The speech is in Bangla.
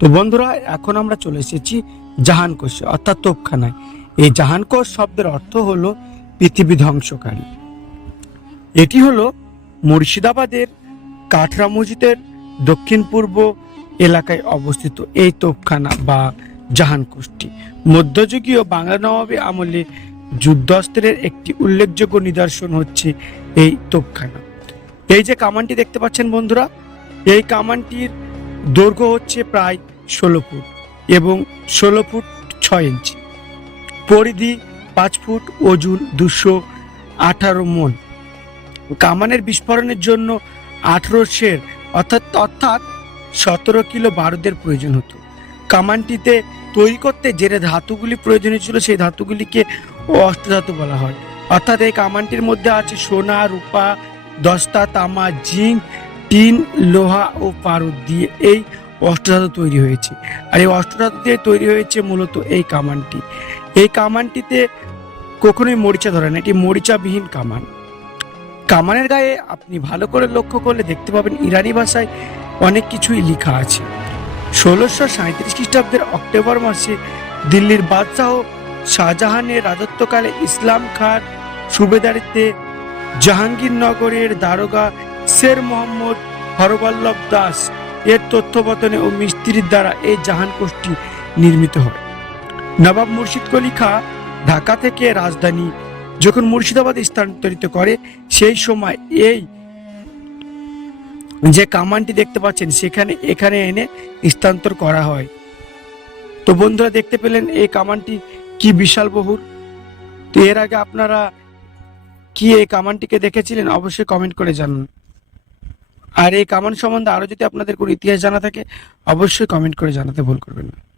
তো বন্ধুরা, এখন আমরা চলে এসেছি জাহানকোষে, অর্থাৎ তোপখানায়। এই জাহানকোষ শব্দের অর্থ হলো পৃথিবী ধ্বংসকারী। এটি হলো মুর্শিদাবাদের কাঠরা মসজিদের দক্ষিণ পূর্ব এলাকায় অবস্থিত এই তোপখানা বা জাহানকোষটি। মধ্যযুগীয় বাংলা নবাবী আমলে যুদ্ধাস্ত্রের একটি উল্লেখযোগ্য নিদর্শন হচ্ছে এই তোপখানা। এই যে কামানটি দেখতে পাচ্ছেন বন্ধুরা, এই কামানটির দৈর্ঘ্য হচ্ছে প্রায় ষোলো ফুট এবং ষোলো ফুট ছয় ইঞ্চি। পরিধি পাঁচ ফুট, ওজন দুশো আঠারো মন। কামানের বিস্ফোরণের জন্য আঠেরো শের, অর্থাৎ অর্থাৎ সতেরো কিলো বারুদের প্রয়োজন হতো। কামানটিতে তৈরি করতে যে ধাতুগুলি প্রয়োজনীয় ছিল, সেই ধাতুগুলিকে অষ্টধাতু বলা হয়। অর্থাৎ এই কামানটির মধ্যে আছে সোনা, রূপা, দস্তা, তামা, জিঙ্ক, টিন, লোহা ও পারদ দিয়ে এই অষ্টধাতু তৈরি হয়েছে। আর এই অষ্টধাতু দিয়ে তৈরি হয়েছে মূলত এই কামানটি। এই কামানটিতে কখনোই মরিচা ধরে না, এটি মরিচাবিহীন কামান। কামানের গায়ে আপনি ভালো করে লক্ষ্য করলে দেখতে পাবেন ইরানি ভাষায় অনেক কিছুই লেখা আছে। ষোলোশো সাঁত্রিশ খ্রিস্টাব্দের অক্টোবর মাসে দিল্লির বাদশাহ শাহজাহানের রাজত্বকালে ইসলাম খান সুবেদারিতে জাহাঙ্গীরনগরের দারোগা শের মোহাম্মদ হরবল্লভ দাস এর তথ্যপতনে ও মিস্ত্রির দ্বারা এই জাহান জাহানকোষটি নির্মিত হয়। নবাব মুর্শিদ কলি খা ঢাকা থেকে রাজধানী যখন মুর্শিদাবাদ স্থানান্তরিত করে, সেই সময় এই যে কামানটি দেখতে পাচ্ছেন, সেখানে, এখানে এনে স্থানান্তর করা হয়। তো বন্ধুরা, দেখতে পেলেন এই কামানটি কি বিশাল বহুর তো এর আগে আপনারা কি এই কামানটিকে দেখেছিলেন, অবশ্যই কমেন্ট করে জানান। আর এই কামান সম্বন্ধে আরও যদি আপনাদের কোনো ইতিহাস জানা থাকে, অবশ্যই কমেন্ট করে জানাতে ভুল করবেন না।